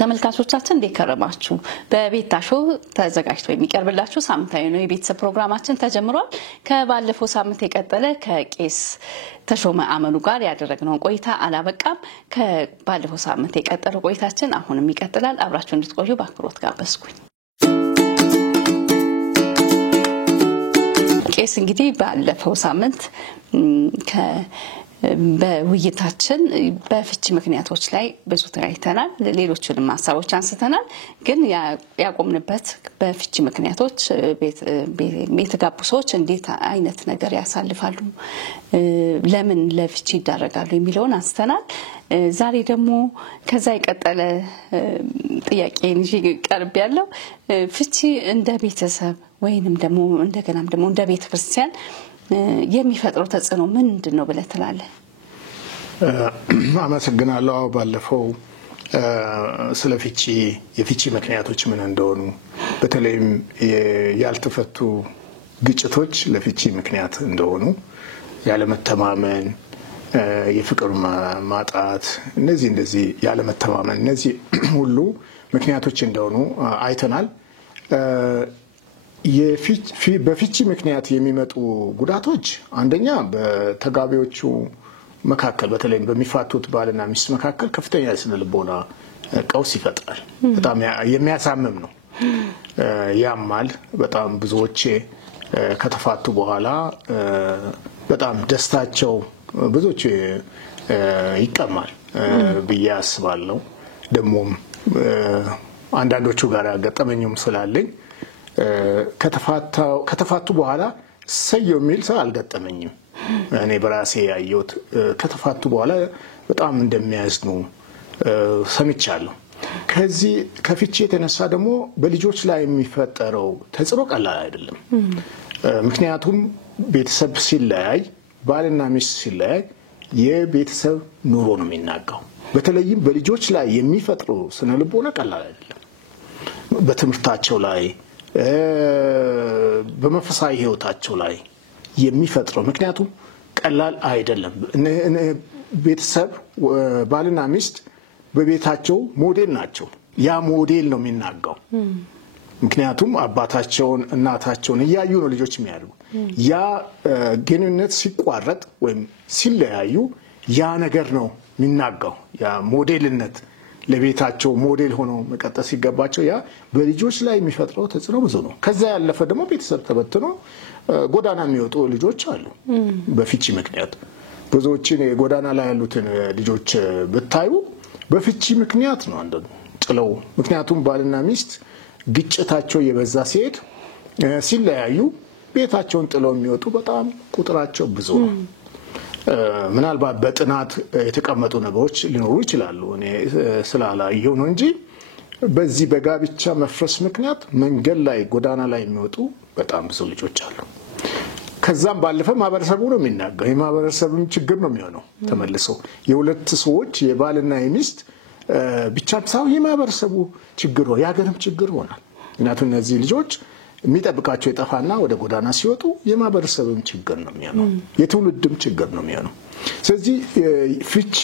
ተመልካቾቻችን እንደከረማችሁ በቤታሾ ተዘጋጅቶ የሚቀርብላችሁ ሳምንታዊ ነው የቤተሰብ ፕሮግራማችን ተጀምሯል። ከባለፈው ሳምንት የቀጠለ ከቄስ ተሾመ አመኑ ጋር ያደረግነው ቆይታ አላበቃም። ከባለፈው ሳምንት የቀጠለው ቆይታችን አሁንም ይቀጥላል። አብራችሁ እንድትቆዩ በአክብሮት ጋበዝኩኝ። ቄስ እንግዲህ ባለፈው ሳምንት በውይይታችን በፍቺ ምክንያቶች ላይ ብዙ ተወያይተናል። ሌሎችንም ሐሳቦች አንስተናል። ግን ያቆምንበት በፍቺ ምክንያቶች ቤተጋቡ ሰዎች እንዴት አይነት ነገር ያሳልፋሉ፣ ለምን ለፍቺ ይዳረጋሉ የሚለውን አንስተናል። ዛሬ ደግሞ ከዛ የቀጠለ ጥያቄን ቀርብ ያለው ፍቺ እንደ ቤተሰብ ወይንም ደግሞ እንደገናም ደግሞ እንደ ቤተክርስቲያን የሚፈጥረው ተጽዕኖ ምንድነው ብለህ ትላለህ? አመሰግናለሁ። ባለፈው ስለ ፍቺ የፍቺ ምክንያቶች ምን እንደሆኑ በተለይም ያልተፈቱ ግጭቶች ለፍቺ ምክንያት እንደሆኑ ያለ መተማመን፣ የፍቅር ማጣት፣ እንደዚህ ያለ መተማመን እነዚህ ሁሉ ምክንያቶች እንደሆኑ አይተናል። በፍቺ ምክንያት የሚመጡ ጉዳቶች አንደኛ በተጋቢዎቹ መካከል በተለይም በሚፋቱት ባልና ሚስት መካከል ከፍተኛ የስነ ልቦና ቀውስ ይፈጥራል። በጣም የሚያሳምም ነው። ያማል። በጣም ብዙዎች ከተፋቱ በኋላ በጣም ደስታቸው ብዙዎች ይቀማል ብዬ አስባለሁ። ደሞም አንዳንዶቹ ጋር ገጠመኝም ስላለኝ ከተፋቱ በኋላ ሰየው የሚል ሰው አልገጠመኝም። እኔ በራሴ ያየሁት ከተፋቱ በኋላ በጣም እንደሚያዝኑ ሰምቻለሁ። ከዚህ ከፍቺ የተነሳ ደግሞ በልጆች ላይ የሚፈጠረው ተጽዕኖ ቀላል አይደለም። ምክንያቱም ቤተሰብ ሲለያይ፣ ባልና ሚስት ሲለያይ የቤተሰብ ኑሮ ነው የሚናጋው። በተለይም በልጆች ላይ የሚፈጥረው ስነ ልቦና ቀላል አይደለም። በትምህርታቸው ላይ በመንፈሳዊ ህይወታቸው ላይ የሚፈጥረው ምክንያቱም ቀላል አይደለም። ቤተሰብ ባልና ሚስት በቤታቸው ሞዴል ናቸው። ያ ሞዴል ነው የሚናጋው። ምክንያቱም አባታቸውን እናታቸውን እያዩ ነው ልጆች የሚያድጉ። ያ ግንኙነት ሲቋረጥ ወይም ሲለያዩ ያ ነገር ነው የሚናጋው። ያ ሞዴልነት ለቤታቸው ሞዴል ሆኖ መቀጠል ሲገባቸው ያ በልጆች ላይ የሚፈጥረው ተጽዕኖ ብዙ ነው። ከዛ ያለፈ ደግሞ ቤተሰብ ተበትኖ ጎዳና የሚወጡ ልጆች አሉ በፍቺ ምክንያት። ብዙዎችን ጎዳና ላይ ያሉትን ልጆች ብታዩ በፍቺ ምክንያት ነው አንዱ ጥለው። ምክንያቱም ባልና ሚስት ግጭታቸው የበዛ ሲሄድ ሲለያዩ ቤታቸውን ጥለው የሚወጡ በጣም ቁጥራቸው ብዙ ነው። ምናልባት በጥናት የተቀመጡ ነገሮች ሊኖሩ ይችላሉ። እኔ ስላላየሁ ነው እንጂ በዚህ በጋብቻ መፍረስ ምክንያት መንገድ ላይ ጎዳና ላይ የሚወጡ በጣም ብዙ ልጆች አሉ። ከዛም ባለፈ ማህበረሰቡ ነው የሚናገው። የማህበረሰብም ችግር ነው የሚሆነው። ተመልሶ የሁለት ሰዎች የባልና የሚስት ብቻ ሳይሆን የማህበረሰቡ ችግር ነው፣ የሀገርም ችግር ሆናል። ምክንያቱም እነዚህ ልጆች የሚጠብቃቸው የጠፋና ወደ ጎዳና ሲወጡ የማህበረሰብም ችግር ነው የሚሆነው፣ የትውልድም ችግር ነው የሚሆነው። ስለዚህ ፍቺ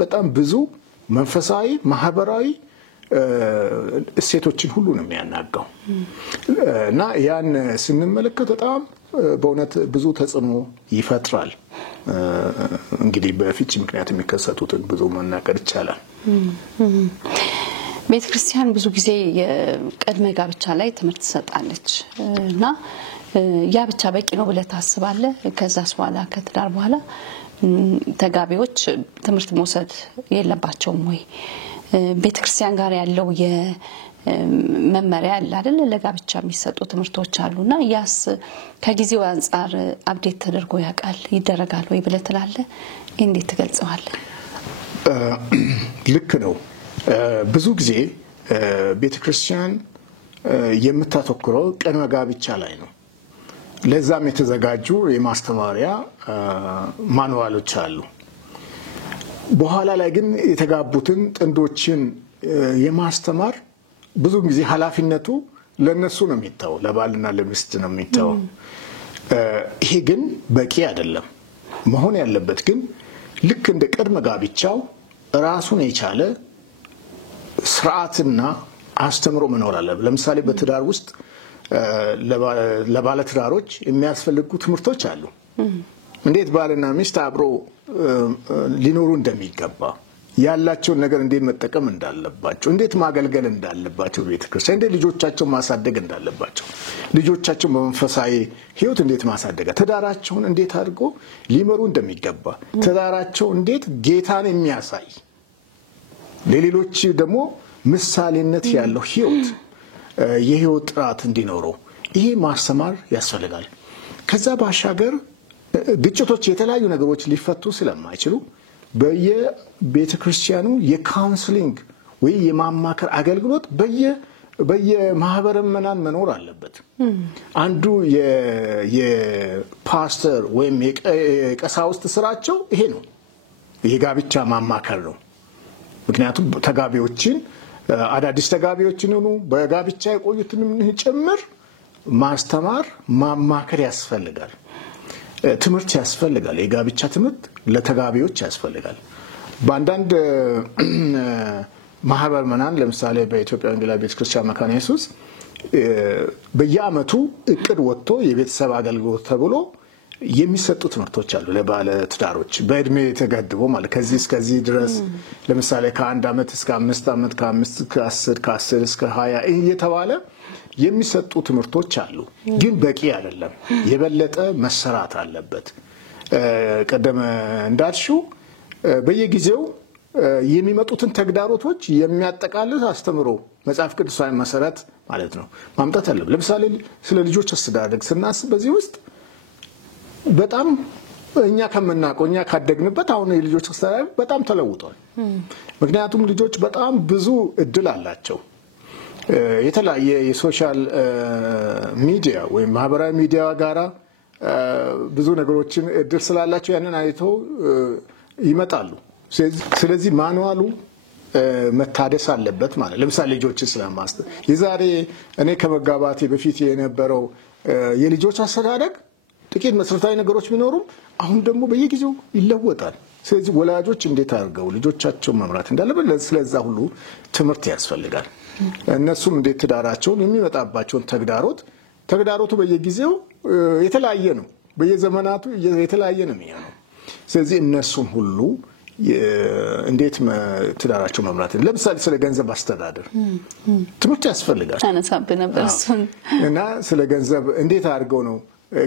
በጣም ብዙ መንፈሳዊ፣ ማህበራዊ እሴቶችን ሁሉ ነው የሚያናጋው እና ያን ስንመለከት በጣም በእውነት ብዙ ተጽዕኖ ይፈጥራል። እንግዲህ በፍቺ ምክንያት የሚከሰቱትን ብዙ መናገር ይቻላል። ቤተክርስቲያን ብዙ ጊዜ የቅድመ ጋብቻ ላይ ትምህርት ትሰጣለች እና ያ ብቻ በቂ ነው ብለህ ታስባለህ? ከዛስ በኋላ ከትዳር በኋላ ተጋቢዎች ትምህርት መውሰድ የለባቸውም ወይ? ቤተክርስቲያን ጋር ያለው የመመሪያ አለ አይደል? ለጋብቻ የሚሰጡ ትምህርቶች አሉና ያስ ከጊዜው አንፃር አፕዴት ተደርጎ ያውቃል ይደረጋል ወይ ብለህ ትላለህ? እንዴት ትገልጸዋለህ? ልክ ነው። ብዙ ጊዜ ቤተክርስቲያን የምታተኩረው ቅድመ ጋብቻ ላይ ነው። ለዛም የተዘጋጁ የማስተማሪያ ማኑዋሎች አሉ። በኋላ ላይ ግን የተጋቡትን ጥንዶችን የማስተማር ብዙ ጊዜ ኃላፊነቱ ለነሱ ነው የሚታው፣ ለባልና ለሚስት ነው የሚታው። ይሄ ግን በቂ አይደለም። መሆን ያለበት ግን ልክ እንደ ቅድመ ጋብቻው ራሱን የቻለ ስርዓትና አስተምሮ መኖር አለበት። ለምሳሌ በትዳር ውስጥ ለባለ ትዳሮች የሚያስፈልጉ ትምህርቶች አሉ። እንዴት ባልና ሚስት አብሮ ሊኖሩ እንደሚገባ፣ ያላቸውን ነገር እንዴት መጠቀም እንዳለባቸው፣ እንዴት ማገልገል እንዳለባቸው ቤተክርስቲያን፣ እንዴት ልጆቻቸውን ማሳደግ እንዳለባቸው፣ ልጆቻቸውን በመንፈሳዊ ሕይወት እንዴት ማሳደግ፣ ትዳራቸውን እንዴት አድርጎ ሊመሩ እንደሚገባ፣ ትዳራቸው እንዴት ጌታን የሚያሳይ ለሌሎች ደግሞ ምሳሌነት ያለው ሕይወት የሕይወት ጥራት እንዲኖረው ይሄ ማስተማር ያስፈልጋል። ከዛ ባሻገር ግጭቶች፣ የተለያዩ ነገሮች ሊፈቱ ስለማይችሉ በየቤተክርስቲያኑ የካውንስሊንግ ወይ የማማከር አገልግሎት በየማህበረ ምዕመናን መኖር አለበት። አንዱ የፓስተር ወይም የቀሳውስት ስራቸው ይሄ ነው፣ የጋብቻ ማማከር ነው። ምክንያቱም ተጋቢዎችን አዳዲስ ተጋቢዎችን ሆኑ በጋብቻ የቆዩትንም ጭምር ማስተማር ማማከር ያስፈልጋል። ትምህርት ያስፈልጋል። የጋብቻ ትምህርት ለተጋቢዎች ያስፈልጋል። በአንዳንድ ማህበር ምዕመናን ለምሳሌ በኢትዮጵያ ወንጌላዊት ቤተክርስቲያን መካነ ኢየሱስ በየዓመቱ እቅድ ወጥቶ የቤተሰብ አገልግሎት ተብሎ የሚሰጡ ትምህርቶች አሉ ለባለ ትዳሮች በእድሜ ተገድቦ ማለት ከዚህ እስከዚህ ድረስ ለምሳሌ ከ1 ዓመት እስከ 5 ዓመት ከ5 እስከ 10 ከ10 እስከ 20 እየተባለ የሚሰጡ ትምህርቶች አሉ። ግን በቂ አይደለም። የበለጠ መሰራት አለበት። ቀደም እንዳልሽው በየጊዜው የሚመጡትን ተግዳሮቶች የሚያጠቃልል አስተምሮ መጽሐፍ ቅዱሳዊ መሰረት ማለት ነው ማምጣት አለበት። ለምሳሌ ስለ ልጆች አስተዳደግ ስናስብ በዚህ ውስጥ በጣም እኛ ከምናውቀው እኛ ካደግንበት አሁን የልጆች አስተዳደግ በጣም ተለውጧል። ምክንያቱም ልጆች በጣም ብዙ እድል አላቸው። የተለያየ የሶሻል ሚዲያ ወይም ማህበራዊ ሚዲያ ጋራ ብዙ ነገሮችን እድል ስላላቸው ያንን አይተው ይመጣሉ። ስለዚህ ማኑዋሉ መታደስ አለበት ማለት ለምሳሌ ልጆችን ስለማስተዳደር የዛሬ እኔ ከመጋባቴ በፊት የነበረው የልጆች አስተዳደግ ጥቂት መሰረታዊ ነገሮች ቢኖሩም አሁን ደግሞ በየጊዜው ይለወጣል። ስለዚህ ወላጆች እንዴት አድርገው ልጆቻቸውን መምራት እንዳለበት ስለዛ ሁሉ ትምህርት ያስፈልጋል። እነሱም እንዴት ትዳራቸውን የሚመጣባቸውን ተግዳሮቱ በየጊዜው የተለያየ ነው፣ በየዘመናቱ የተለያየ ነው የሚሆነው። ስለዚህ እነሱም ሁሉ እንዴት ትዳራቸው መምራት ለምሳሌ ስለ ገንዘብ አስተዳደር ትምህርት ያስፈልጋል። አነሳብህ ነበር እሱን እና ስለ ገንዘብ እንዴት አድርገው ነው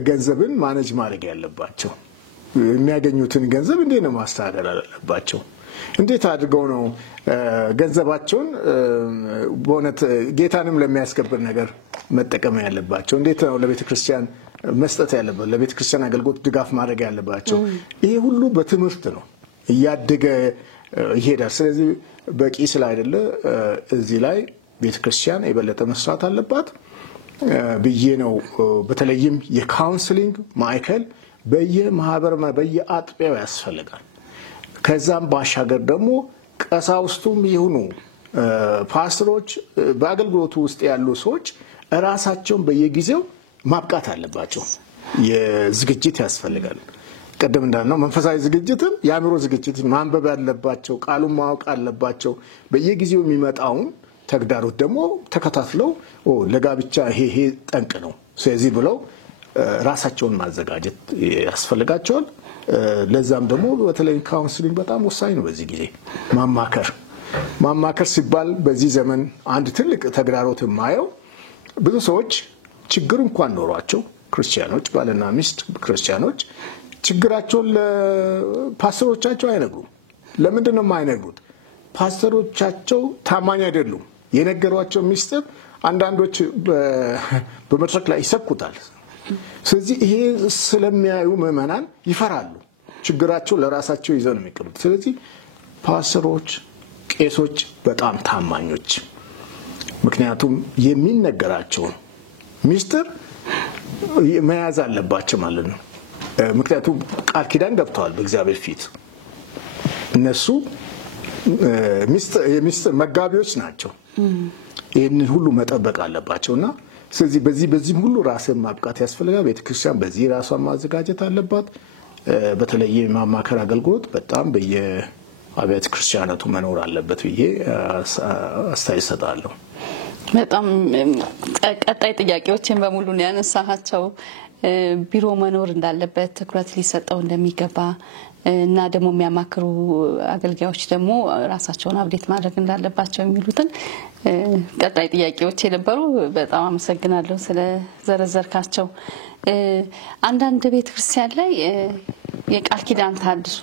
ገንዘብን ማኔጅ ማድረግ ያለባቸው፣ የሚያገኙትን ገንዘብ እንዴት ነው ማስተዳደር አለባቸው፣ እንዴት አድርገው ነው ገንዘባቸውን በእውነት ጌታንም ለሚያስከብር ነገር መጠቀም ያለባቸው፣ እንዴት ነው ለቤተክርስቲያን መስጠት ያለበት፣ ለቤተክርስቲያን አገልግሎት ድጋፍ ማድረግ ያለባቸው። ይሄ ሁሉ በትምህርት ነው እያደገ ይሄዳል። ስለዚህ በቂ ስላይደለ እዚህ ላይ ቤተክርስቲያን የበለጠ መስራት አለባት ብዬ ነው። በተለይም የካውንስሊንግ ማዕከል በየማህበር በየአጥቢያው ያስፈልጋል። ከዛም ባሻገር ደግሞ ቀሳውስቱም ይሁኑ ፓስተሮች በአገልግሎቱ ውስጥ ያሉ ሰዎች ራሳቸውን በየጊዜው ማብቃት አለባቸው። የዝግጅት ያስፈልጋል። ቀደም እንዳልነው መንፈሳዊ ዝግጅትም የአእምሮ ዝግጅት ማንበብ ያለባቸው፣ ቃሉን ማወቅ አለባቸው። በየጊዜው የሚመጣውን ተግዳሮት ደግሞ ተከታትለው ለጋብቻ ይሄ ጠንቅ ነው ስለዚህ ብለው ራሳቸውን ማዘጋጀት ያስፈልጋቸዋል። ለዛም ደግሞ በተለይ ካውንስሊንግ በጣም ወሳኝ ነው። በዚህ ጊዜ ማማከር ሲባል በዚህ ዘመን አንድ ትልቅ ተግዳሮት የማየው ብዙ ሰዎች ችግር እንኳን ኖሯቸው ክርስቲያኖች ባልና ሚስት ክርስቲያኖች ችግራቸውን ለፓስተሮቻቸው አይነግሩም። ለምንድን ነው የማይነግሩት? ፓስተሮቻቸው ታማኝ አይደሉም። የነገሯቸው ሚስጥር አንዳንዶች በመድረክ ላይ ይሰብኩታል። ስለዚህ ይሄ ስለሚያዩ ምዕመናን ይፈራሉ። ችግራቸው ለራሳቸው ይዘው ነው የሚቀበሉት። ስለዚህ ፓስተሮች፣ ቄሶች በጣም ታማኞች፣ ምክንያቱም የሚነገራቸው ሚስጥር መያዝ አለባቸው ማለት ነው። ምክንያቱም ቃል ኪዳን ገብተዋል በእግዚአብሔር ፊት። እነሱ ሚስጥር መጋቢዎች ናቸው። ይህንን ሁሉ መጠበቅ አለባቸውና ስለዚህ በዚህም ሁሉ ራስን ማብቃት ያስፈልጋል። ቤተክርስቲያን በዚህ ራሷን ማዘጋጀት አለባት። በተለይ የማማከር አገልግሎት በጣም አብያተ ክርስቲያናቱ መኖር አለበት ብዬ አስተያየት ሰጣለሁ። በጣም ቀጣይ ጥያቄዎችን በሙሉ ነው ያነሳቸው። ቢሮ መኖር እንዳለበት ትኩረት ሊሰጠው እንደሚገባ እና ደግሞ የሚያማክሩ አገልጋዮች ደግሞ ራሳቸውን አብዴት ማድረግ እንዳለባቸው የሚሉትን ቀጣይ ጥያቄዎች የነበሩ በጣም አመሰግናለሁ ስለ ዘረዘርካቸው። አንዳንድ ቤተክርስቲያን ላይ የቃል ኪዳን ታድሶ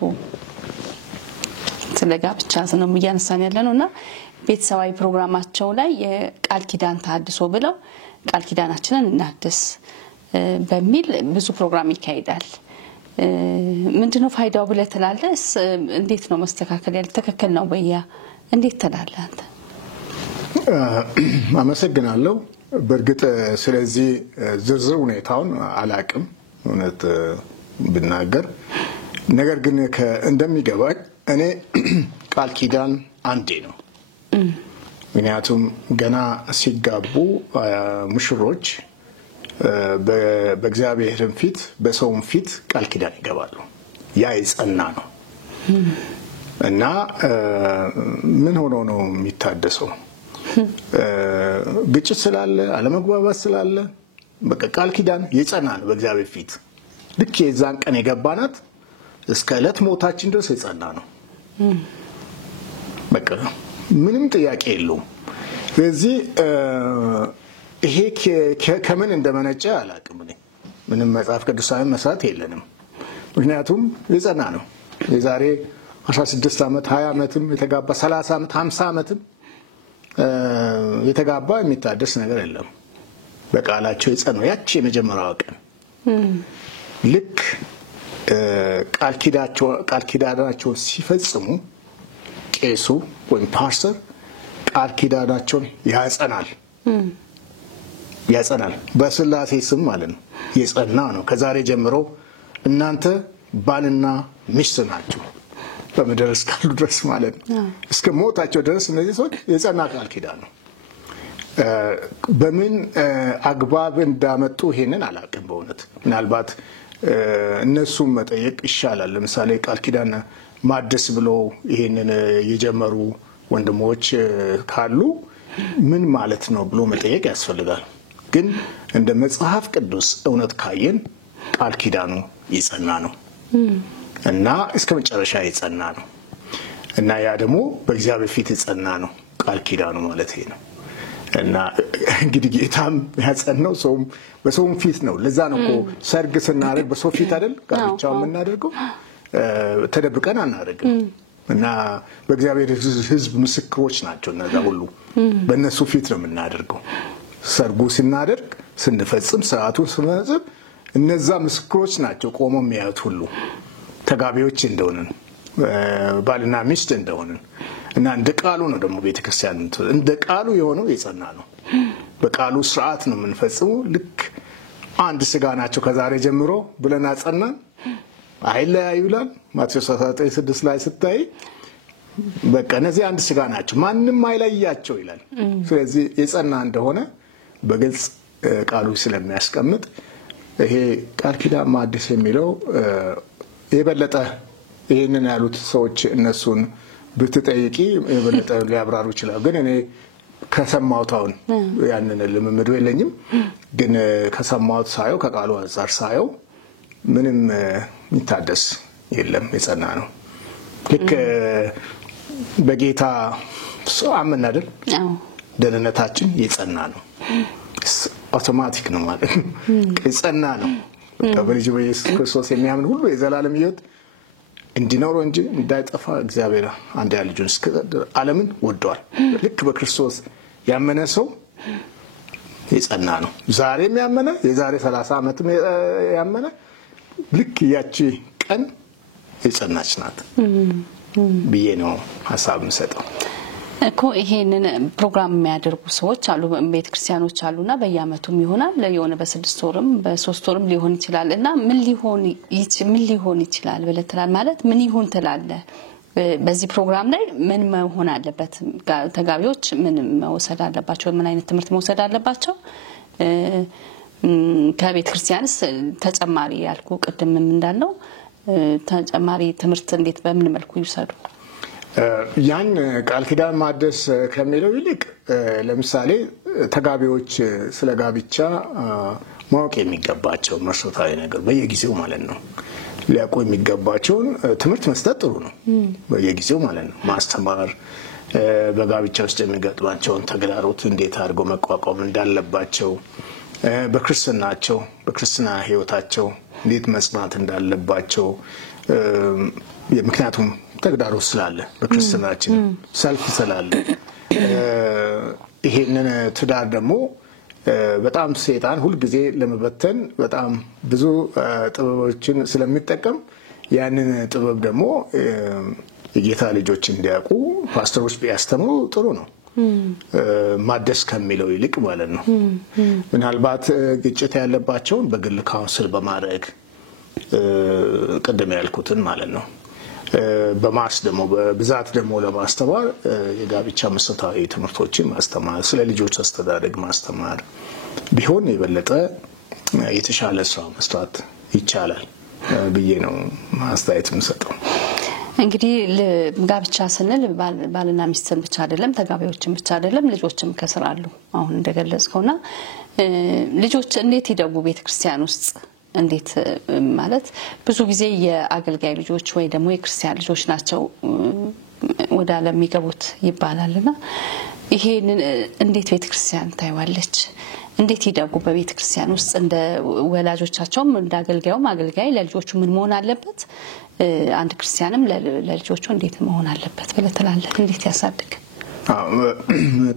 ስለጋ ብቻ ነው የሚያነሳን ያለነውና ቤተሰባዊ ፕሮግራማቸው ላይ የቃል ኪዳን ታድሶ ብለው ቃል ኪዳናችንን እናድስ በሚል ብዙ ፕሮግራም ይካሄዳል። ምንድነው ፋይዳው ብለህ ትላለህ? እንዴት ነው መስተካከል ያለ ተከክል ነው ወይ እንዴት ትላለህ አንተ? አመሰግናለሁ። በእርግጥ ስለዚህ ዝርዝር ሁኔታውን አላቅም እውነት ብናገር፣ ነገር ግን እንደሚገባኝ እኔ ቃል ኪዳን አንዴ ነው። ምክንያቱም ገና ሲጋቡ ሙሽሮች በእግዚአብሔር ፊት በሰውም ፊት ቃል ኪዳን ይገባሉ። ያ የጸና ነው እና ምን ሆኖ ነው የሚታደሰው? ግጭት ስላለ አለመግባባት ስላለ በቃ ቃል ኪዳን የጸና ነው በእግዚአብሔር ፊት። ልክ የዛን ቀን የገባናት እስከ ዕለት ሞታችን ድረስ የጸና ነው። በቃ ምንም ጥያቄ የለውም። ስለዚህ ይሄ ከምን እንደመነጨ አላውቅም። ምንም መጽሐፍ ቅዱሳዊ መስራት የለንም። ምክንያቱም የጸና ነው። የዛሬ 16 ዓመት 20 ዓመትም የተጋባ 30 ዓመት 50 ዓመትም የተጋባ የሚታደስ ነገር የለም። በቃላቸው የጸኑ ያቺ የመጀመሪያው ቀን ልክ ቃል ኪዳናቸው ሲፈጽሙ ቄሱ ወይም ፓስተር ቃል ኪዳናቸውን ያጸናል። በስላሴ ስም ማለት ነው። የጸና ነው። ከዛሬ ጀምሮ እናንተ ባልና ሚስት ናችሁ በምድር እስካሉ ድረስ ማለት ነው። እስከ ሞታቸው ድረስ እነዚህ ሰዎች የጸና ቃል ኪዳን ነው። በምን አግባብ እንዳመጡ ይሄንን አላውቅም በእውነት። ምናልባት እነሱም መጠየቅ ይሻላል። ለምሳሌ ቃል ኪዳን ማደስ ብሎ ይሄንን የጀመሩ ወንድሞች ካሉ ምን ማለት ነው ብሎ መጠየቅ ያስፈልጋል። ግን እንደ መጽሐፍ ቅዱስ እውነት ካየን ቃል ኪዳኑ የጸና ነው እና እስከ መጨረሻ የጸና ነው እና ያ ደግሞ በእግዚአብሔር ፊት የጸና ነው ቃል ኪዳኑ ማለት ነው። እና እንግዲህ ጌታም ያጸናው በሰውም ፊት ነው። ለዛ ነው እኮ ሰርግ ስናደርግ በሰው ፊት አይደል ጋብቻው የምናደርገው፣ ተደብቀን አናደርግም። እና በእግዚአብሔር ሕዝብ ምስክሮች ናቸው እነዛ ሁሉ። በእነሱ ፊት ነው የምናደርገው። ሰርጉ ስናደርግ ስንፈጽም ስርዓቱን ስንፈጽም እነዛ ምስክሮች ናቸው ቆመው የሚያዩት ሁሉ ተጋቢዎች እንደሆነን ባልና ሚስት እንደሆነን። እና እንደ ቃሉ ነው ደግሞ ቤተክርስቲያን እንደ ቃሉ የሆነው የጸና ነው። በቃሉ ስርዓት ነው የምንፈጽመው። ልክ አንድ ስጋ ናቸው ከዛሬ ጀምሮ ብለን አጸናን። አይለያዩ ይላል ማቴዎስ 19:6 ላይ ስታይ በቃ እነዚህ አንድ ስጋ ናቸው ማንም አይለያቸው ይላል። ስለዚህ የጸና እንደሆነ በግልጽ ቃሉ ስለሚያስቀምጥ ይሄ ቃል ኪዳን ማደስ የሚለው የበለጠ ይሄንን ያሉት ሰዎች እነሱን ብትጠይቂ የበለጠ ሊያብራሩ ይችላል። ግን እኔ ከሰማሁት አሁን ያንን ልምምዱ የለኝም። ግን ከሰማሁት ሳየው ከቃሉ አንፃር ሳየው ምንም የሚታደስ የለም፣ የጸና ነው። ልክ በጌታ አመን አይደል? ደህንነታችን የጸና ነው። አውቶማቲክ ነው ማለት ነው። የጸና ነው። በልጁ በኢየሱስ ክርስቶስ የሚያምን ሁሉ የዘላለም ሕይወት እንዲኖረው እንጂ እንዳይጠፋ እግዚአብሔር አንድያ ልጁን እስከ ዓለምን ወዷል። ልክ በክርስቶስ ያመነ ሰው የጸና ነው። ዛሬም ያመነ የዛሬ 30 ዓመትም ያመነ ልክ ያቺ ቀን የጸናች ናት ብዬ ነው ሐሳብ የምሰጠው እኮ። ይሄንን ፕሮግራም የሚያደርጉ ሰዎች አሉ፣ ቤተክርስቲያኖች አሉና በየአመቱም ይሆናል ለየሆነ በ6 ወርም በ3 ወርም ሊሆን ይችላል። እና ምን ሊሆን ይችላል ብለህ ትላለህ? ማለት ምን ይሁን ትላለህ? በዚህ ፕሮግራም ላይ ምን መሆን አለበት? ተጋቢዎች ምን መውሰድ አለባቸው? ምን አይነት ትምህርት መውሰድ አለባቸው? ከቤተክርስቲያንስ ተጨማሪ ያልኩ ቅድምም እንዳልነው ተጨማሪ ትምህርት እንዴት በምን መልኩ ይወሰዱ? ያን ቃል ኪዳን ማደስ ከሚለው ይልቅ ለምሳሌ ተጋቢዎች ስለ ጋብቻ ማወቅ የሚገባቸው መሰረታዊ ነገር በየጊዜው ማለት ነው ሊያውቁ የሚገባቸውን ትምህርት መስጠት ጥሩ ነው። በየጊዜው ማለት ነው ማስተማር በጋብቻ ውስጥ የሚገጥማቸውን ተግዳሮት እንዴት አድርገው መቋቋም እንዳለባቸው በክርስትና ህይወታቸው እንዴት መጽናት እንዳለባቸው ምክንያቱም ተግዳሮት ስላለ በክርስትናችን ሰልፍ ስላለ ይሄንን ትዳር ደግሞ በጣም ሰይጣን ሁሉ ጊዜ ለመበተን በጣም ብዙ ጥበቦችን ስለሚጠቀም ያንን ጥበብ ደግሞ የጌታ ልጆች እንዲያውቁ ፓስተሮች ቢያስተምሩ ጥሩ ነው። ማደስ ከሚለው ይልቅ ማለት ነው። ምናልባት ግጭት ያለባቸውን በግል ካውንስል በማድረግ ቀደም ያልኩትን ማለት ነው በማስ ደግሞ በብዛት ደግሞ ለማስተማር የጋብቻ መሰረታዊ ትምህርቶችን ማስተማር ስለ ልጆች አስተዳደግ ማስተማር ቢሆን የበለጠ የተሻለ ስራ መስራት ይቻላል ብዬ ነው ማስተያየት የምሰጠው። እንግዲህ ጋብቻ ስንል ባልና ሚስትን ብቻ አይደለም ተጋቢዎችን ብቻ አይደለም ልጆችም ከስር አሉ አሁን እንደገለጽከውና ልጆች እንዴት ይደጉ ቤተክርስቲያን ውስጥ እንዴት ማለት ብዙ ጊዜ የአገልጋይ ልጆች ወይ ደግሞ የክርስቲያን ልጆች ናቸው ወደ ዓለም የሚገቡት ይባላልና ይሄንን እንዴት ቤተክርስቲያን ታይዋለች? እንዴት ይደጉ በቤተክርስቲያን ውስጥ እንደ ወላጆቻቸውም እንደ አገልጋዩም አገልጋይ ለልጆቹ ምን መሆን አለበት? አንድ ክርስቲያንም ለልጆቹ እንዴት መሆን አለበት ብለህ ትላለህ? እንዴት ያሳድግ?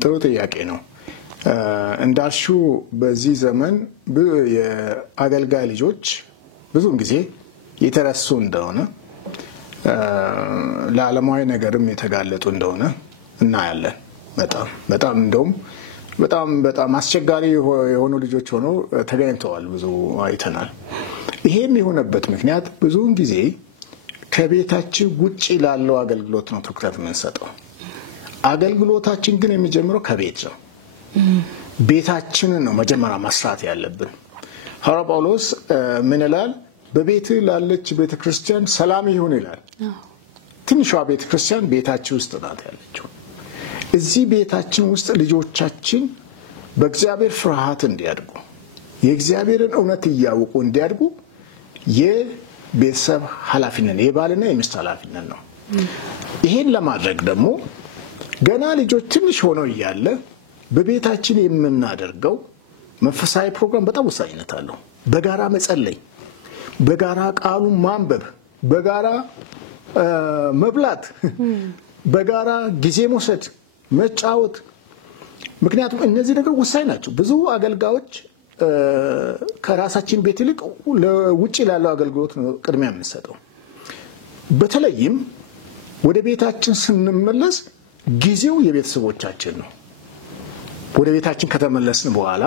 ጥሩ ጥያቄ ነው። እንዳልሽው በዚህ ዘመን የአገልጋይ ልጆች ብዙውን ጊዜ የተረሱ እንደሆነ ለዓለማዊ ነገርም የተጋለጡ እንደሆነ እናያለን። በጣም እንደውም በጣም አስቸጋሪ የሆኑ ልጆች ሆነው ተገኝተዋል። ብዙ አይተናል። ይሄም የሆነበት ምክንያት ብዙውን ጊዜ ከቤታችን ውጪ ላለው አገልግሎት ነው ትኩረት የምንሰጠው። አገልግሎታችን ግን የሚጀምረው ከቤት ነው። ቤታችንን ነው መጀመሪያ መስራት ያለብን። ሐዋርያው ጳውሎስ ምን ይላል? በቤት ላለች ቤተክርስቲያን ሰላም ይሁን ይላል። ትንሿ ቤተክርስቲያን ቤታችን ውስጥ ናት ያለችው። እዚህ ቤታችን ውስጥ ልጆቻችን በእግዚአብሔር ፍርሃት እንዲያድጉ የእግዚአብሔርን እውነት እያወቁ እንዲያድጉ የቤተሰብ ኃላፊነት የባልና የሚስት ኃላፊነት ነው። ይሄን ለማድረግ ደግሞ ገና ልጆች ትንሽ ሆነው እያለ በቤታችን የምናደርገው መንፈሳዊ ፕሮግራም በጣም ወሳኝነት አለው። በጋራ መጸለይ፣ በጋራ ቃሉን ማንበብ፣ በጋራ መብላት፣ በጋራ ጊዜ መውሰድ፣ መጫወት። ምክንያቱም እነዚህ ነገሮች ወሳኝ ናቸው። ብዙ አገልጋዮች ከራሳችን ቤት ይልቅ ለውጪ ላለው አገልግሎት ነው ቅድሚያ የምንሰጠው። በተለይም ወደ ቤታችን ስንመለስ ጊዜው የቤተሰቦቻችን ነው። ወደ ቤታችን ከተመለስን በኋላ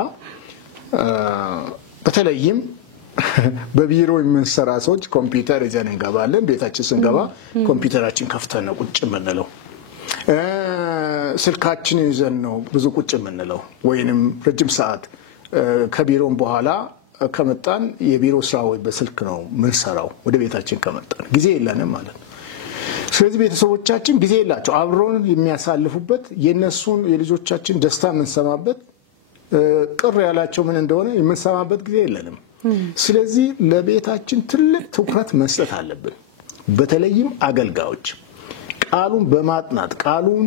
በተለይም በቢሮ የምንሰራ ሰዎች ኮምፒውተር ይዘን እንገባለን። ቤታችን ስንገባ ኮምፒውተራችን ከፍተን ነው ቁጭ የምንለው። ስልካችን ይዘን ነው ብዙ ቁጭ የምንለው ወይንም ረጅም ሰዓት ከቢሮም በኋላ ከመጣን የቢሮ ስራው በስልክ ነው ምንሰራው። ወደ ቤታችን ከመጣን ጊዜ የለንም ማለት ነው። ስለዚህ ቤተሰቦቻችን ጊዜ የላቸው አብሮን የሚያሳልፉበት የነሱን የልጆቻችን ደስታ የምንሰማበት ቅር ያላቸው ምን እንደሆነ የምንሰማበት ጊዜ የለንም። ስለዚህ ለቤታችን ትልቅ ትኩረት መስጠት አለብን። በተለይም አገልጋዮች ቃሉን በማጥናት ቃሉን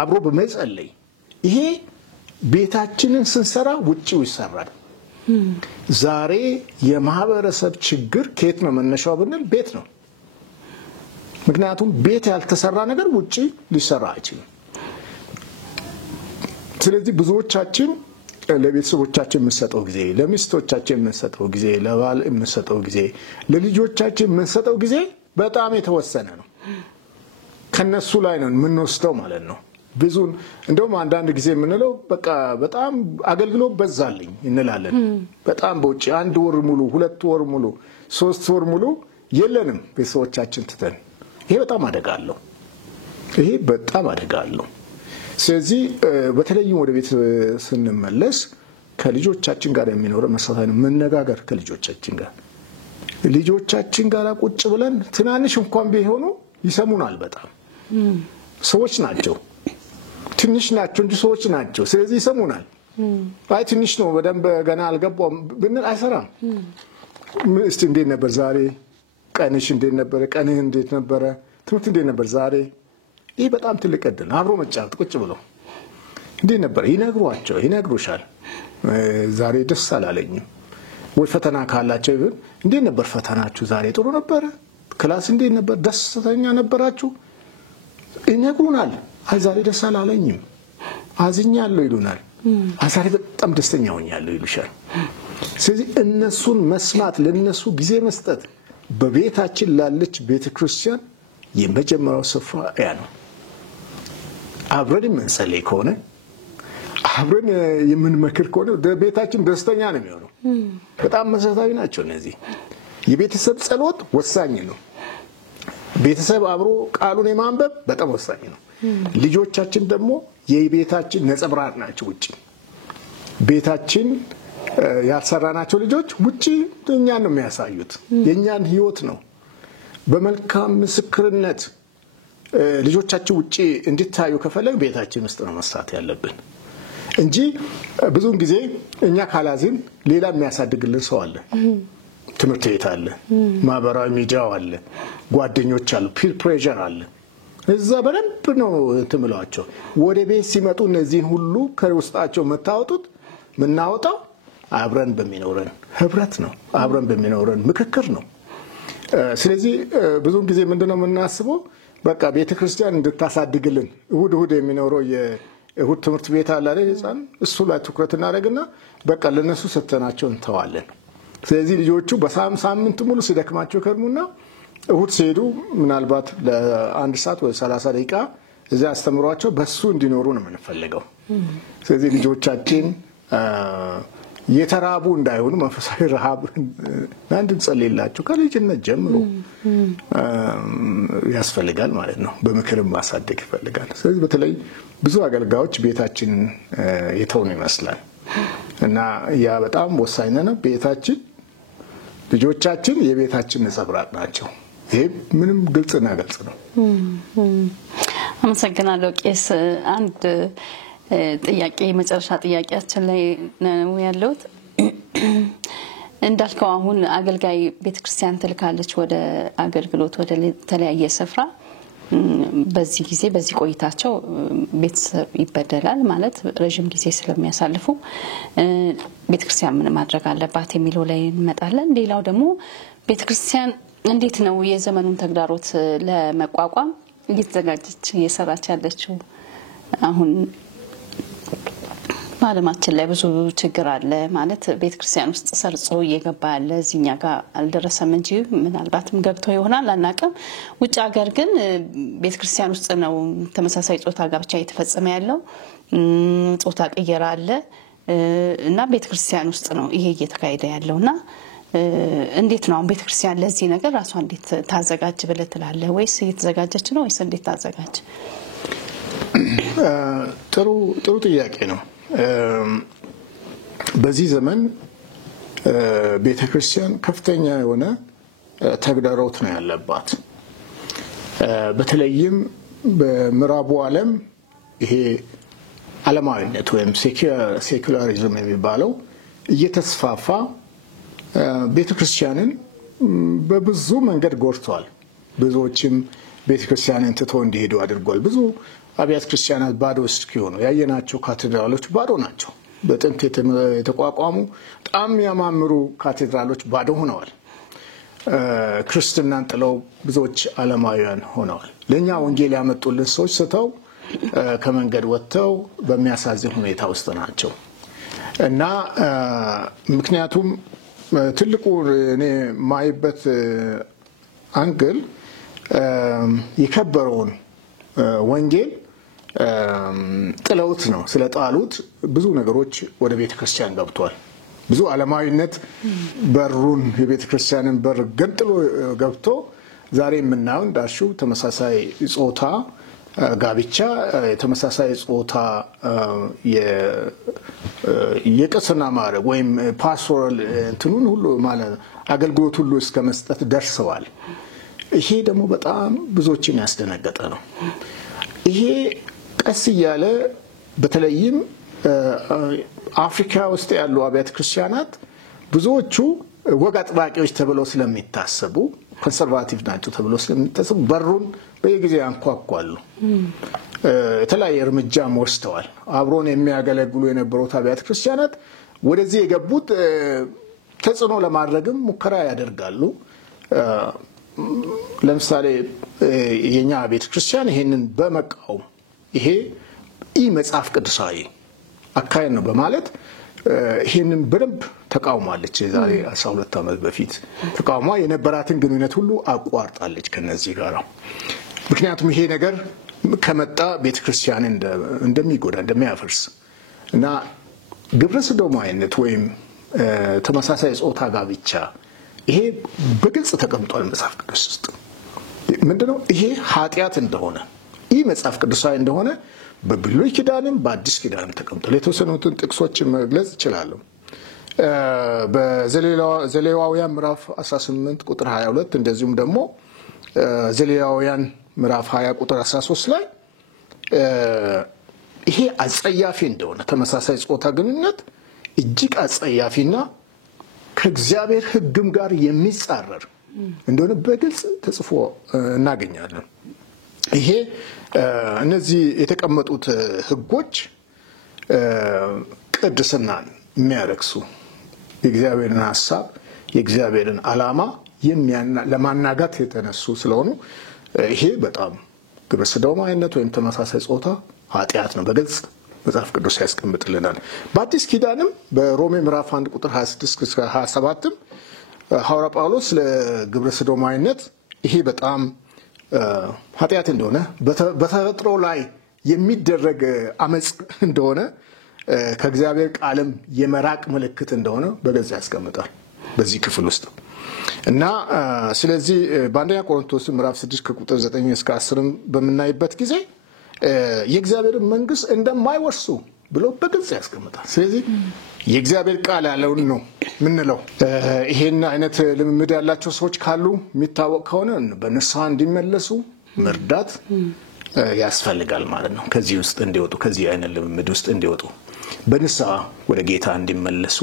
አብሮ በመጸለይ ይሄ ቤታችንን ስንሰራ ውጪው ይሰራል። ዛሬ የማህበረሰብ ችግር ከየት ነው መነሻው ብንል ቤት ነው። ምክንያቱም ቤት ያልተሰራ ነገር ውጪ ሊሰራ አይችልም። ስለዚህ ብዙዎቻችን ለቤተሰቦቻችን የምንሰጠው ጊዜ፣ ለሚስቶቻችን የምንሰጠው ጊዜ፣ ለባል የምንሰጠው ጊዜ፣ ለልጆቻችን የምንሰጠው ጊዜ በጣም የተወሰነ ነው። ከነሱ ላይ ነው የምንወስደው ማለት ነው። ብዙን እንደውም አንዳንድ ጊዜ የምንለው በቃ በጣም አገልግሎት በዛልኝ እንላለን። በጣም በውጪ 1 ወር ሙሉ 2 ወር ሙሉ 3 ወር ሙሉ የለንም ቤተሰቦቻችን ትተን። ይሄ በጣም አደጋ አለው። ስለዚህ በተለይም ወደ ቤት ስንመለስ ከልጆቻችን ጋር የሚኖረው መሰረታዊ መነጋገር ከልጆቻችን ጋር ቁጭ ብለን ትናንሽ እንኳን ቢሆኑ ይሰሙናል በጣም ሰዎች ናቸው። ትንሽ ናቸው እንጂ ሰዎች ናቸው። ስለዚህ ይሰሙናል። አይ ትንሽ ነው በደንብ ገና አልገባም ብንል አይሰራም። እስቲ እንዴት ነበር ዛሬ? ቀንሽ እንዴት ነበር? ቀንህ እንዴት ነበር? ትምህርት እንዴት ነበር ዛሬ? ይህ በጣም ትልቅ ዕድል ነው። አብሮ መጫወት ቁጭ ብሎ እንዴት ነበር ይነግሯቸው፣ ይነግሩሻል። ዛሬ ደስ አላለኝም ወይ ፈተና ካላቸው ይሁን እንዴት ነበር ፈተናችሁ ዛሬ? ጥሩ ነበር? ክላስ እንዴት ነበር? ደስተኛ ነበራችሁ? ይነግሩናል። አይ ዛሬ ደስ አላለኝም አዝኛለሁ ይሉናል። ዛሬ በጣም ደስተኛ ሆኛለሁ ይሉሻል። ስለዚህ እነሱን መስማት፣ ለነሱ ጊዜ መስጠት በቤታችን ላለች ቤተክርስቲያን የመጀመሪያው ስፍራ ያ ነው። አብረን የምንጸልይ ከሆነ አብረን የምንመክር ከሆነ ቤታችን ደስተኛ ነው የሚሆነው። በጣም መሰረታዊ ናቸው እነዚህ። የቤተሰብ ጸሎት ወሳኝ ነው። ቤተሰብ አብሮ ቃሉን የማንበብ በጣም ወሳኝ ነው። ልጆቻችን ደግሞ የቤታችን ነጸብራቅ ናቸው። ውጪ ቤታችን ያልሰራናቸው ልጆች ውጪ እኛን ነው የሚያሳዩት። የኛን ህይወት ነው። በመልካም ምስክርነት ልጆቻችን ውጪ እንዲታዩ ከፈለግ ቤታችን ውስጥ ነው መስራት ያለብን እንጂ ብዙውን ጊዜ እኛ ካላዝን ሌላ የሚያሳድግልን ሰው አለ። ትምህርት ቤት አለ፣ ማህበራዊ ሚዲያው አለ፣ ጓደኞች አሉ፣ ፒር ፕሬሸር አለ። እዛ በደንብ ነው ትምሏቸው። ወደ ቤት ሲመጡ እነዚህን ሁሉ ከውስጣቸው ምናወጣው አብረን በሚኖረን ህብረት ነው፣ አብረን በሚኖረን ምክክር ነው። ስለዚህ ብዙውን ጊዜ ምንድነው የምናስበው? በቃ ቤተክርስቲያን እንድታሳድግልን እሁድ የሚኖረው የእሁድ ትምህርት ቤት አለ አይደል? ህፃን እሱ ላይ ትኩረት እናደርግና በቃ ለነሱ ሰተናቸው እንተዋለን። ስለዚህ ልጆቹ በሳምንት ሙሉ ሲደክማቸው ከርሙና እሁድ ሲሄዱ ምናልባት ለአንድ ሰዓት ወይ 30 ደቂቃ እዚያ አስተምሯቸው በሱ እንዲኖሩ ነው የምንፈልገው። ስለዚህ ልጆቻችን የተራቡ እንዳይሆኑ መንፈሳዊ ረሃብ እንድንጸልይላቸው ከልጅነት ጀምሮ ያስፈልጋል ማለት ነው። በምክርም ማሳደግ ይፈልጋል። ስለዚህ በተለይ ብዙ አገልጋዮች ቤታችን የተውን ይመስላል እና ያ በጣም ወሳኝ ነው። ቤታችን ልጆቻችን የቤታችን ነጸብራቅ ናቸው። ይሄ ምንም ግልጽና ግልጽ ነው። አመሰግናለሁ ቄስ። አንድ ጥያቄ መጨረሻ ጥያቄያችን ላይ ነው ያለው። እንዳልከው አሁን አገልጋይ ቤተክርስቲያን ትልካለች ወደ አገልግሎት ወደ ተለያየ ስፍራ። በዚህ ጊዜ በዚህ ቆይታቸው ቤተሰብ ይበደላል ማለት ረጅም ጊዜ ስለሚያሳልፉ ቤተክርስቲያን ምን ማድረግ አለባት የሚለው ላይ እንመጣለን። ሌላው ደግሞ ቤተክርስቲያን እንዴት ነው የዘመኑን ተግዳሮት ለመቋቋም እየተዘጋጀች እየሰራች ያለችው? አሁን ዓለማችን ላይ ብዙ ችግር አለ ማለት ቤተክርስቲያን ውስጥ ሰርጾ እየገባ ያለ እዚህኛ ጋር አልደረሰም እንጂ ምናልባትም ገብቶ ይሆናል አናውቅም። ውጭ ሀገር ግን ቤተክርስቲያን ውስጥ ነው ተመሳሳይ ጾታ ጋብቻ እየተፈጸመ ያለው። ጾታ ቅየራ አለ እና ቤተክርስቲያን ውስጥ ነው ይሄ እየተካሄደ ያለውና እንዴት ነው ቤተክርስቲያን ለዚህ ነገር ራሷ እንዴት ታዘጋጅ ብለህ ትላለህ? ወይስ እየተዘጋጀች ነው ወይስ እንዴት ታዘጋጅ? ጥሩ ጥያቄ ነው። በዚህ ዘመን ቤተክርስቲያን ከፍተኛ የሆነ ተግዳሮት ነው ያለባት። በተለይም በምዕራቡ ዓለም ይሄ ዓለማዊነት ወይም ሴኩላሪዝም የሚባለው እየተስፋፋ ቤተክርስቲያንን በብዙ መንገድ ጎድቷል። ብዙዎችም ቤተክርስቲያንን ትተው እንዲሄዱ አድርጓል። ብዙ አብያተ ክርስቲያናት ባዶ እስኪሆኑ ያየናቸው ካቴድራሎች ባዶ ናቸው። በጥንት የተቋቋሙ በጣም ያማምሩ ካቴድራሎች ባዶ ሆነዋል። ክርስትናን ጥለው ብዙዎች ዓለማውያን ሆነዋል። ለኛ ወንጌል ያመጡልን ሰዎች ስተው ከመንገድ ወጥተው በሚያሳዝን ሁኔታ ውስጥ ናቸው እና ምክንያቱም ትልቁ እኔ ማይበት አንግል የከበረውን ወንጌል ጥለውት ነው። ስለጣሉት ብዙ ነገሮች ወደ ቤተክርስቲያን ገብቷል። ብዙ ዓለማዊነት በሩን የቤተክርስቲያንን በር ገንጥሎ ገብቶ ዛሬ የምናየው እንዳልሽው ተመሳሳይ ጾታ ጋብቻ፣ የተመሳሳይ ጾታ የቅስና ማድረግ ወይም ፓስቶራል እንትኑን ሁሉ ማለት አገልግሎት ሁሉ እስከ መስጠት ደርሰዋል። ይሄ ደግሞ በጣም ብዙዎችን ያስደነገጠ ነው። ይሄ ቀስ እያለ በተለይም አፍሪካ ውስጥ ያሉ አብያተ ክርስቲያናት ብዙዎቹ ወግ አጥባቂዎች ተብለው ስለሚታሰቡ ኮንሰርቫቲቭ ናቸው ተብለው ስለሚታሰቡ በሩን በየጊዜው ያንኳኳሉ። የተለያየ እርምጃም ወስደዋል። አብሮን የሚያገለግሉ የነበሩት አብያተ ክርስቲያናት ወደዚህ የገቡት ተጽዕኖ ለማድረግም ሙከራ ያደርጋሉ። ለምሳሌ የኛ ቤተ ክርስቲያን ይሄንን በመቃወም ይሄ መጽሐፍ ቅዱሳዊ አካሄድ ነው በማለት ይሄንን በደንብ ተቃውማለች። የዛሬ 12 ዓመት በፊት ተቃውሟ የነበራትን ግንኙነት ሁሉ አቋርጣለች ከነዚህ ጋር። ምክንያቱም ይሄ ነገር ከመጣ ቤተ ክርስቲያን እንደሚጎዳ እንደሚያፈርስ እና ግብረ ሰዶማዊነት ወይም ተመሳሳይ ጾታ ጋብቻ ይሄ በግልጽ ተቀምጧል መጽሐፍ ቅዱስ ውስጥ። ምንድነው ይሄ ኃጢአት እንደሆነ መጽሐፍ ቅዱሳዊ እንደሆነ በብሉይ ኪዳንም በአዲስ ኪዳንም ተቀምጧል። የተወሰኑትን ጥቅሶችን መግለጽ እችላለሁ። በዘሌዋውያን ምዕራፍ 18 ቁጥር 22 እንደዚሁም ደግሞ ዘሌዋውያን ምዕራፍ 20 ቁጥር 13 ላይ ይሄ አጸያፊ እንደሆነ ተመሳሳይ ጾታ ግንኙነት እጅግ አጸያፊና ከእግዚአብሔር ሕግም ጋር የሚጻረር እንደሆነ በግልጽ ተጽፎ እናገኛለን። ይሄ እነዚህ የተቀመጡት ሕጎች ቅድስናን የሚያረክሱ የእግዚአብሔርን ሐሳብ የእግዚአብሔርን ዓላማ ለማናጋት የተነሱ ስለሆኑ ይሄ በጣም ግብረ ሰዶማዊነት ወይም ተመሳሳይ ጾታ ኃጢአት ነው በግልጽ መጽሐፍ ቅዱስ ያስቀምጥልናል። በአዲስ ኪዳንም በሮሜ ምዕራፍ 1 ቁጥር 26 እስከ 27 ሐዋርያ ጳውሎስ ለግብረ ሰዶማዊነት ይሄ በጣም ኃጢአት እንደሆነ በተፈጥሮ ላይ የሚደረግ አመጽ እንደሆነ ከእግዚአብሔር ቃልም የመራቅ ምልክት እንደሆነ በግልጽ ያስቀምጣል በዚህ ክፍል ውስጥ እና ስለዚህ በአንደኛ ቆሮንቶስ ምዕራፍ 6 ከቁጥር 9 እስከ 10 በመናይበት ጊዜ የእግዚአብሔር መንግስት እንደማይወርሱ ብሎ በግልጽ ያስቀምጣል። ስለዚህ የእግዚአብሔር ቃል ያለውን ነው ምንለው። ይሄን አይነት ልምምድ ያላቸው ሰዎች ካሉ የሚታወቅ ከሆነ በንስሐ እንዲመለሱ መርዳት ያስፈልጋል ማለት ነው። ከዚህ ውስጥ እንዲወጡ ከዚህ አይነት ልምምድ ውስጥ እንዲወጡ በንስሐ ወደ ጌታ እንዲመለሱ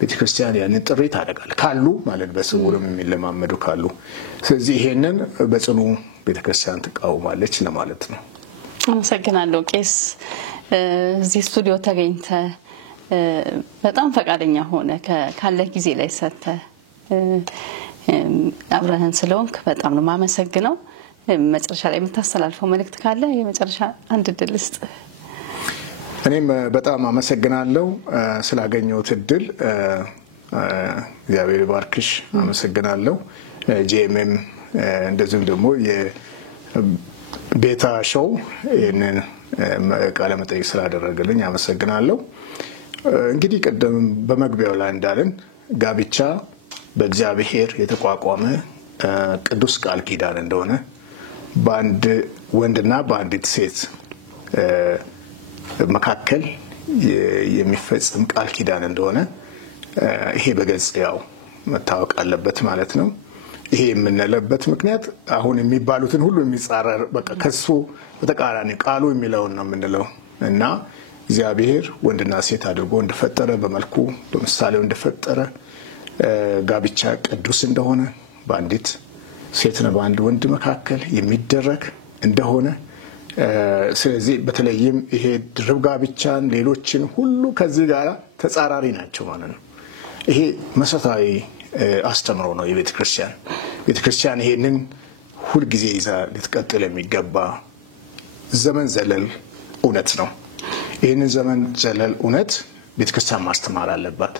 ቤተክርስቲያን ያንን ጥሪ ታደርጋለች ካሉ ማለት በስውርም የሚለማመዱ ካሉ። ስለዚህ ይሄንን በጽኑ ቤተክርስቲያን ትቃወማለች ለማለት ነው። አመሰግናለሁ ቄስ። እዚህ ስቱዲዮ ተገኝተ በጣም ፈቃደኛ ሆነ ካለ ጊዜ ላይ ሰተ አብረህን ስለሆንክ በጣም ነው ማመሰግነው። መጨረሻ ላይ የምታስተላልፈው መልእክት ካለ የመጨረሻ አንድ ድል ስጥ። እኔም በጣም አመሰግናለሁ ስላገኘሁት እድል። እግዚአብሔር ይባርክሽ። አመሰግናለሁ። ጂኤምኤም እንደዚሁም ደግሞ የቤታ ሾው ይህንን ቃለ መጠይቅ ስላደረገልኝ አመሰግናለሁ። እንግዲህ ቀደም በመግቢያው ላይ እንዳልን ጋብቻ በእግዚአብሔር የተቋቋመ ቅዱስ ቃል ኪዳን እንደሆነ በአንድ ወንድና በአንዲት ሴት መካከል የሚፈጸም ቃል ኪዳን እንደሆነ ይሄ በግልጽ ያው መታወቅ አለበት ማለት ነው። ይሄ የምንለበት ምክንያት አሁን የሚባሉትን ሁሉ የሚጻረር በቃ ከሱ በተቃራኒ ቃሉ የሚለውን ነው የምንለው እና እግዚአብሔር ወንድና ሴት አድርጎ እንደፈጠረ በመልኩ በምሳሌው እንደፈጠረ ጋብቻ ቅዱስ እንደሆነ በአንዲት ሴትና በአንድ ወንድ መካከል የሚደረግ እንደሆነ ስለዚህ በተለይም ይሄ ድርብ ጋብቻን ሌሎችን ሁሉ ከዚህ ጋር ተጻራሪ ናቸው ማለት ነው። ይሄ መሰረታዊ አስተምሮ ነው የቤተክርስቲያን። ቤተክርስቲያን ይሄንን ሁሉ ጊዜ ይዛ ልትቀጥል የሚገባ ዘመን ዘለል እውነት ነው። ይሄንን ዘመን ዘለል እውነት ቤተክርስቲያን ማስተማር አለባት።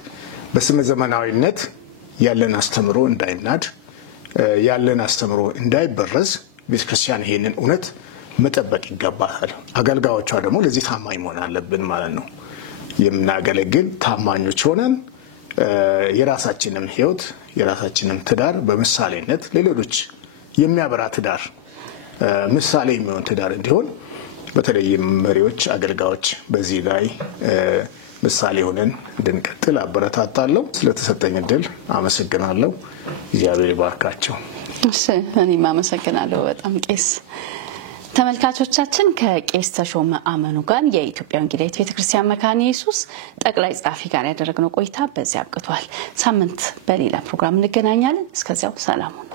በስመ ዘመናዊነት ያለን አስተምሮ እንዳይናድ ያለን አስተምሮ እንዳይበረዝ ቤተክርስቲያን ይሄንን እውነት መጠበቅ ይገባታል። አገልጋዮቿ ደግሞ ለዚህ ታማኝ መሆን አለብን ማለት ነው። የምናገለግል ታማኞች ሆነን የራሳችንን ህይወት የራሳችንን ትዳር በምሳሌነት ለሌሎች የሚያበራ ትዳር ምሳሌ የሚሆን ትዳር እንዲሆን በተለይም መሪዎች አገልጋዮች በዚህ ላይ ምሳሌ ሆነን እንድንቀጥል አበረታታለሁ። ስለተሰጠኝ እድል አመሰግናለሁ። እግዚአብሔር ይባርካችሁ። እሺ እኔም አመሰግናለሁ በጣም ቄስ። ተመልካቾቻችን ከቄስ ተሾመ አመኑ ጋር የኢትዮጵያ ወንጌላዊት ቤተክርስቲያን መካነ ኢየሱስ ጠቅላይ ጻፊ ጋር ያደረግነው ቆይታ በዚያ አብቅቷል። ሳምንት በሌላ ፕሮግራም እንገናኛለን። እስከዚያው ሰላም ሁኑ።